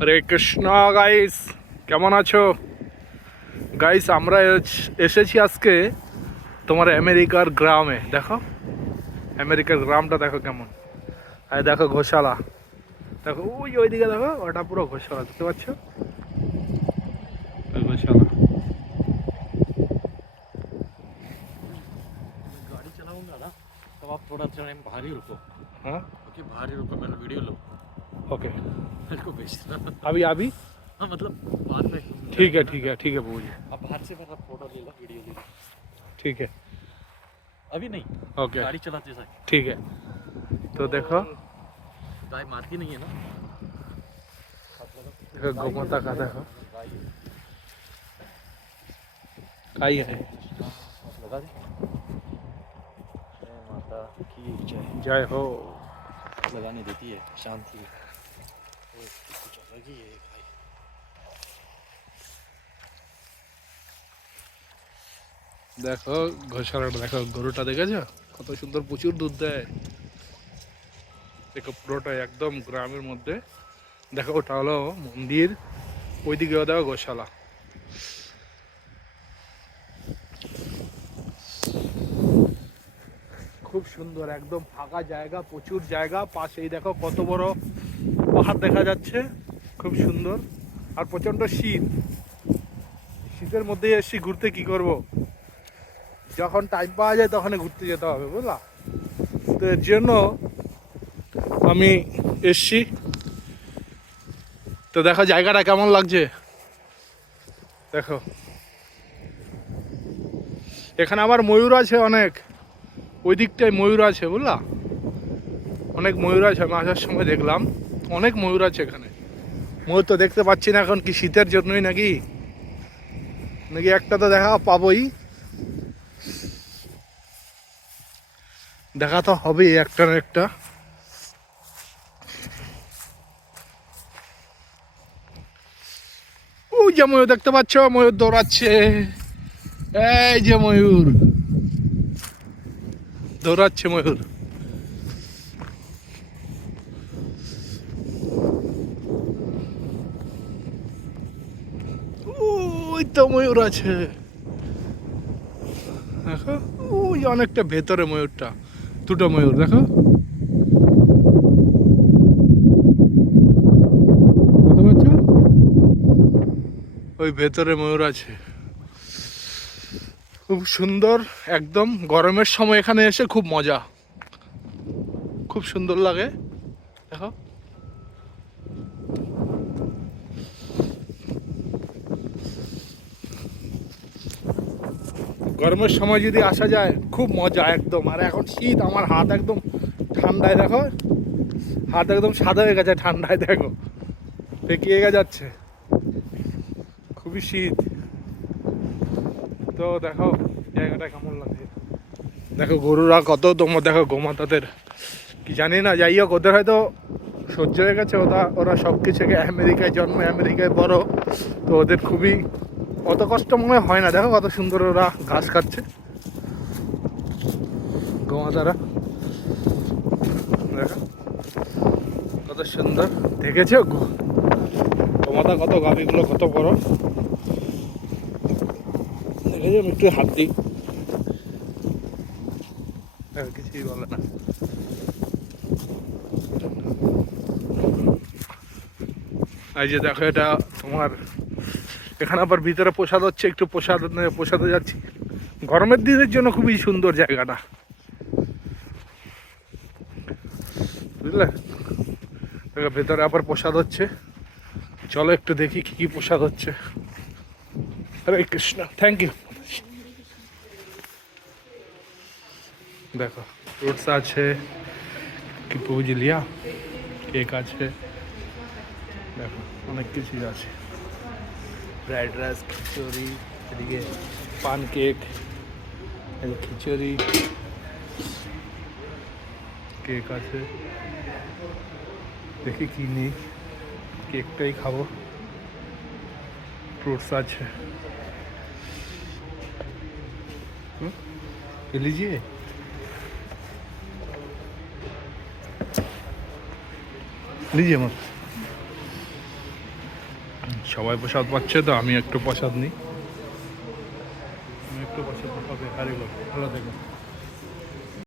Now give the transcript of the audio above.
হরে Krishna guys কেমন আছো guys আমরা এস- এসেছি আজকে তোমার আমেরিকার গ্রামে দেখো আমেরিকার গ্রামটা দেখো কেমন আর দেখো ঘোষালা দেখো ওই ওইদিকে দেখো ওটা পুরো ঘোষালা দেখতে পাচ্ছ ওই ঘোষালা गाड़ी चलाऊंगा ना तब आप थोड़ा टाइम बाहर ही रुको হ্যাঁ क्योंकि बाहर ही रुको मैंने वीडियो लो ओके को भेजना अभी अभी? हाँ मतलब बाद में। ठीक है ठीक है ठीक है जी आप बाहर से मेरा फ़ोटो ले लो वीडियो ले लो। ठीक है। अभी नहीं। ओके गाड़ी चलाते सर ठीक है। तो देखो। गाय मारती नहीं है ना? देखो गोमाता का देखो। गाय काई है। लगा दे। जय माता की जय। जय हो। लगाने देती है शांति। দেখো ঘোষালাটা দেখো, গরুটা দেখেছ? কত সুন্দর প্রচুর দুধ দেয়। দেখো পুরোটা একদম গ্রামের মধ্যে। দেখো, ওটা হলো মন্দির। ওইদিকে দেখো গোশালা। খুব সুন্দর, একদম ফাঁকা জায়গা, প্রচুর জায়গা। পাশেই দেখো, কত বড় পাহাড় দেখা যাচ্ছে, খুব সুন্দর। আর প্রচণ্ড শীত। শীতের মধ্যে এসছি ঘুরতে কি করব? যখন টাইম পাওয়া যায় তখন ঘুরতে যেতে হবে, বুঝলা? তো এর জন্য আমি এসছি। তো দেখো জায়গাটা কেমন লাগছে? দেখো। এখানে আবার ময়ূর আছে অনেক। ওই দিকটায় ময়ূর আছে, বুঝলা? অনেক ময়ূর আছে, আমি আসার সময় দেখলাম। অনেক ময়ূর আছে এখানে। ময়ূর তো দেখতে পাচ্ছি না, এখন কি শীতের জন্যই নাকি? নাকি একটা তো দেখা পাবোই। দেখা তো হবেই একটা না একটা। ওই যে ময়ূর দেখতে পাচ্ছ, ময়ূর দৌড়াচ্ছে। এই যে ময়ূর। দৌড়াচ্ছে ময়ূর ওই তো ময়ূর আছে। দেখো? ওই অনেকটা ভেতরে ময়ূরটা। দুটো ময়ূর, দেখো? ওই ভেতরে ময়ূর আছে। খুব সুন্দর, একদম গরমের সময় এখানে এসে খুব মজা। খুব সুন্দর লাগে। দেখো? গরমের সময় যদি আসা যায়, খুব মজা একদম। আর এখন শীত, আমার হাত একদম ঠান্ডায়, দেখো। হাত একদম সাদা হয়ে গেছে ঠান্ডায়, দেখো। পেকিয়ে গে যাচ্ছে। খুবই শীত। তো দেখো, জায়গাটা কেমন লাগে? দেখো, গরুরা কত তোমার দেখো গোমাতাদের কি জানি না, যাই হোক, ওদের হয়তো সহ্য হয়ে গেছে। ওরা ওরা সব কিছুকে আমেরিকায় জন্মে, আমেরিকায় বড়। তো ওদের খুবই অত কষ্ট মনে হয় না। দেখো কত সুন্দর ওরা ঘাস খাচ্ছে। গোমাতারা। দেখো। কত সুন্দর। দেখেছ? গোমাতা কত গাভিগুলো কত বড়। দেখেছ? আমি একটু হাত দিই। কিছুই বলে না। এই যে দেখো, এটা তোমার এখানে আবার ভিতরে প্রসাদ হচ্ছে, একটু প্রসাদ প্রসাদে যাচ্ছি। গরমের দিনের জন্য খুবই সুন্দর জায়গাটা। বুঝলে? ভেতরে আবার প্রসাদ হচ্ছে। চলো একটু দেখি কি কি প্রসাদ হচ্ছে। হরে কৃষ্ণ থ্যাংক ইউ দেখো ফ্রুটস আছে, কি বুঝলিয়া কেক আছে। দেখো, অনেক কিছুই আছে। ফ্রাইড রাইস খিচুড়ি এদিকে পান কেক এদিকে খিচুড়ি কেক আছে দেখি কি নেই কেকটাই খাবো फ्रूट्स আছে হুম? ये लीजिए लीजिए मत সবাই প্রসাদ পাচ্ছে, তো আমি একটু প্রসাদ নিই। আমি একটু প্রসাদ পাবো হারিগর ভালো দেখো।